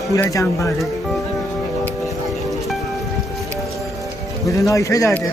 पूरा जाम बाहर है मुझे ना इसे जाते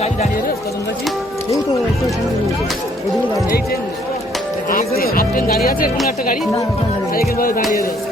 গাড়ি দাঁড়িয়ে রে কদমগাছি এই তো এই ট্রেন হাফ ট্রেন দাঁড়িয়ে আছে কোনো একটা গাড়ি না সাইকেল বলে দাঁড়িয়ে আছে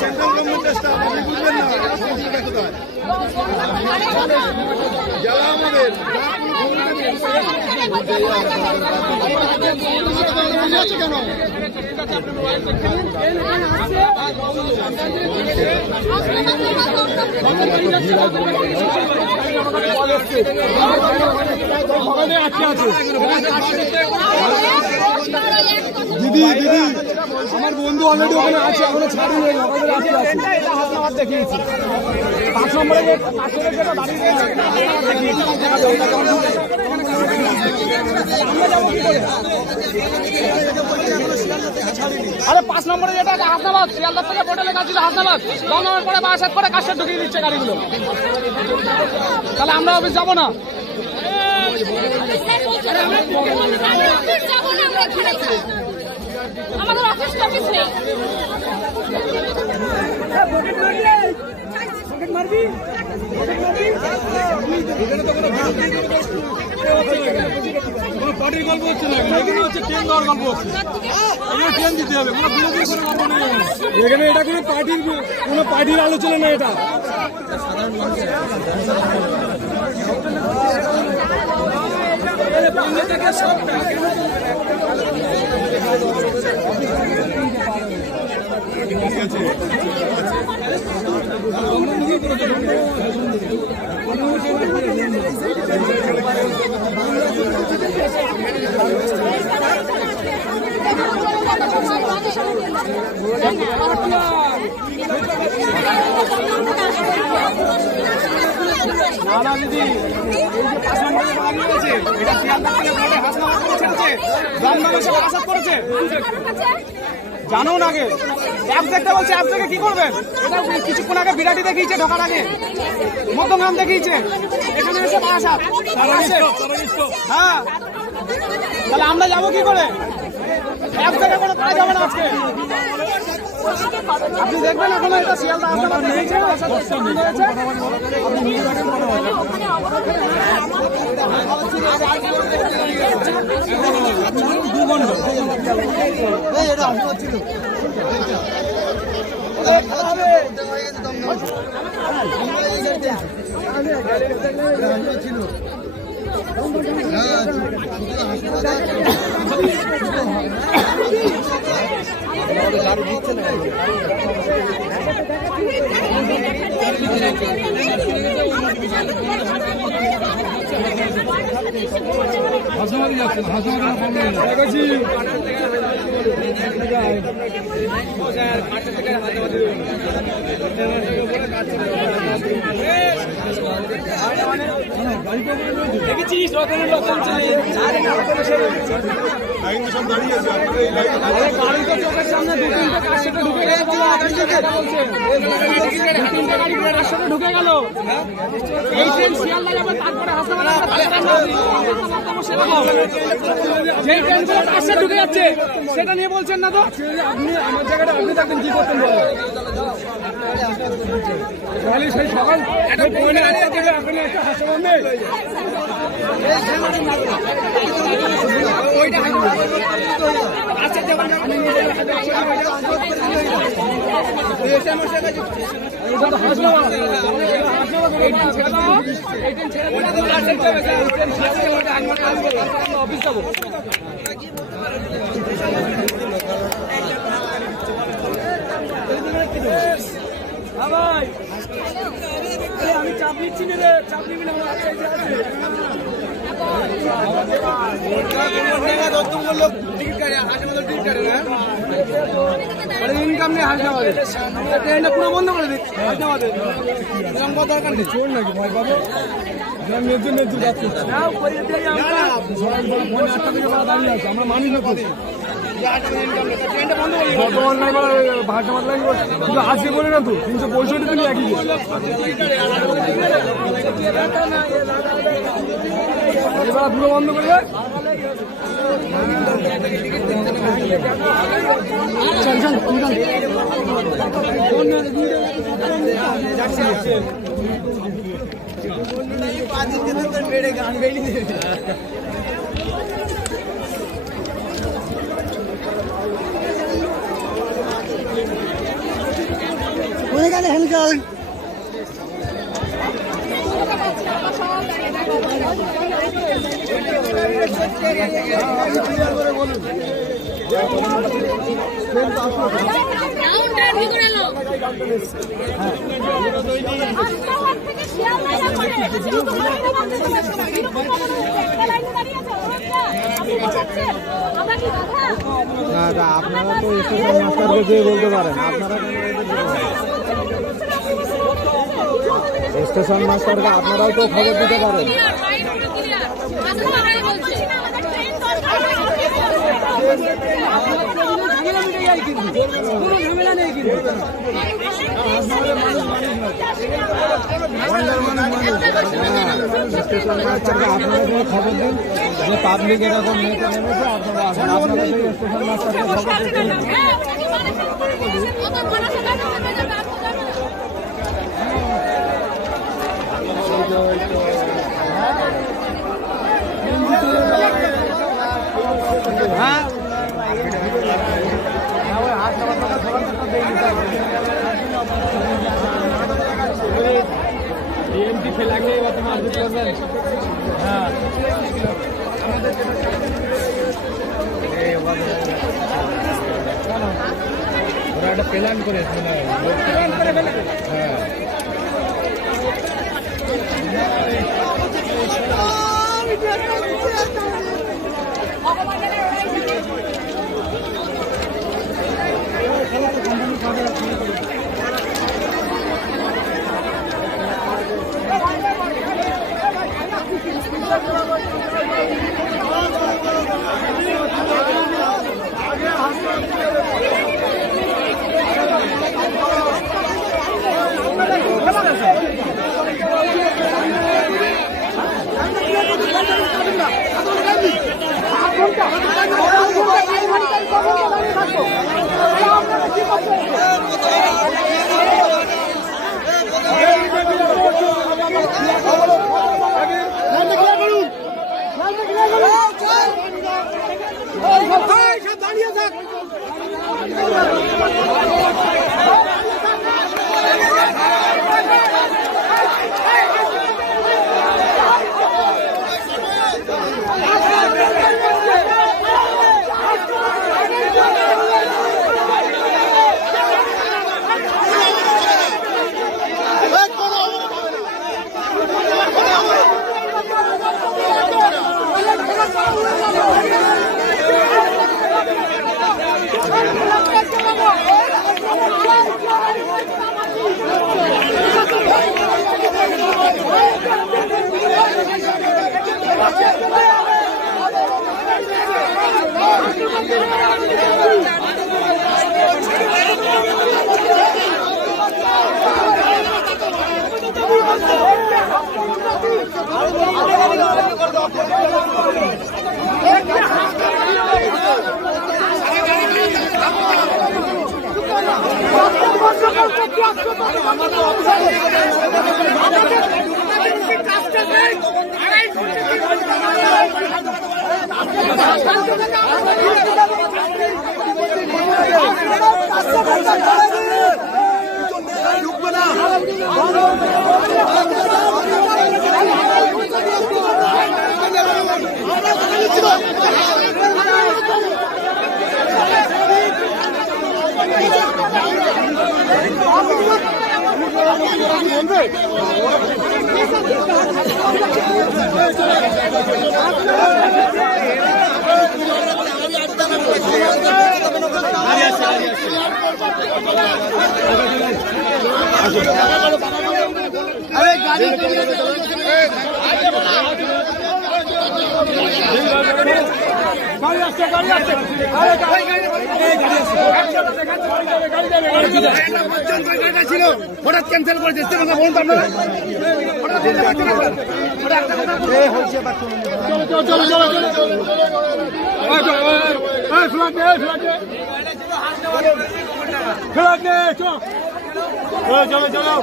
সেন্ট্রাল গভর্নমেন্টের স্টাফ আপনি বুঝবেন না যারা আমাদের কেন দিদি দিদি আমার বন্ধু অলরেডি ওখানে আছে এখনো ছাড়িয়ে হাসনাবাদ দেখিয়েছি 5 নম্বরে আরে 5 নম্বরে যেটা হাসনাবাদ শিয়ালদা থেকে বোর্ডে লেখা ছিল হাসনাবাদ 10 নম্বর পরে বাসাত করে কাছে ঢুকিয়ে দিচ্ছে গাড়িগুলো তাহলে আমরা অফিস যাবো না আমাদের অফিস অফিস নেই কোনো পার্টির গল্প হচ্ছে না এখানে হচ্ছে ট্রেন দেওয়ার গল্প হচ্ছে এখানে ট্রেন দিতে হবে কোনো বিরোধী কোনো গল্প নেই এখানে এটা কোনো পার্টির আলোচনা না এটা সাধারণ না দিদি এই যে 5 নম্বরে বাড়ি আছে এটা শিয়ালদা থেকে বড় হাসনাবাদ করে ছেড়েছে গ্রামবাসী আসাদ করেছে জানো না আগে অ্যাপ দেখতে বলছে অ্যাপ থেকে কি করবেন এটা কিছুক্ষণ আগে বিরাটি দেখিয়েছে ঢোকার আগে মধ্যগ্রাম দেখিয়েছে এখানে এসে আসাদ হ্যাঁ তাহলে আমরা যাবো কি করে অ্যাপ থেকে কোনো কাজ হবে না আজকে আপনি দেখবেন এখন এটা শিয়ালদা হাসনাবাদ দেখিয়েছে গাড়ি দিচ্ছে না দেখেছিস রতনের রতন গাড়ি তো চোখের সামনে দু তিনটে কার সাথে ঢুকে গেল কার সাথে ঢুকে গেল এই ট্রেন শিয়ালদা যাবে তারপরে যেই ট্রেনগুলো কার সাথে ঢুকে যাচ্ছে সেটা নিয়ে বলছেন না তো আপনি আমার জায়গাটা আপনি থাকতেন কি করতেন বলেন সেই সকাল এখন একটা হাসপাতাল নেই অফিস যাবো আমি চাপ নিচ্ছি না রে চাপ নিবি না ইনকাম নেই হাসনাবাদে ট্রেনটা পুরো বন্ধ করে দিচ্ছি হাসনাবাদে দরকার নেই চোর নাকি ভয় পাবো আমরা মানি না ভাষা মাত লাগবে কিন্তু আসবে বলে না তো 365 দিন একই এবার পুরো বন্ধ করবে গান গাইলি ওইখানে হেলকাল না আপনারা তো স্টেশন মাস্টারকে দিয়ে বলতে পারেন আপনারা স্টেশন মাস্টারকে আপনারাও তো খবর দিতে পারেন ঝামেলা নেই কিন্তু স্টেশন মাস্টারকে আপনারা কোনো খবর দিন যে পাবলিক এরকম নেমে নেমেছে আপনারা আসেন আপনারা স্টেশন মাস্টারকে খবর দিতে হ্যাঁ ডিএমটি ফেলাকে এবার মারপিট করবেন হ্যাঁ আমাদের ওরা একটা প্ল্যান করে হ্যাঁ দাঁড়িয়ে থাক আরে গাড়ি আসছে গাড়ি আসছে আরে গাড়ি ছিল হঠাৎ ক্যান্সেল করেছে আপনারা চলো চলো চলো চলো চলো চলো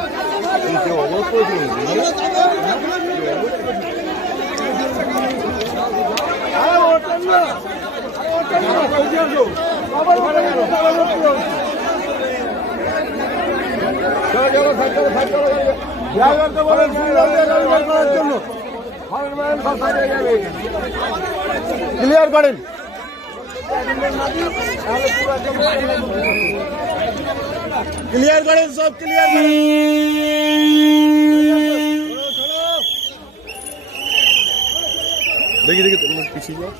ক্লিয়ার করেন ক্লিয়ার করেন সব ক্লিয়ার করেন দেখি দেখি পিছিয়ে যাও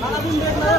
সারাদিন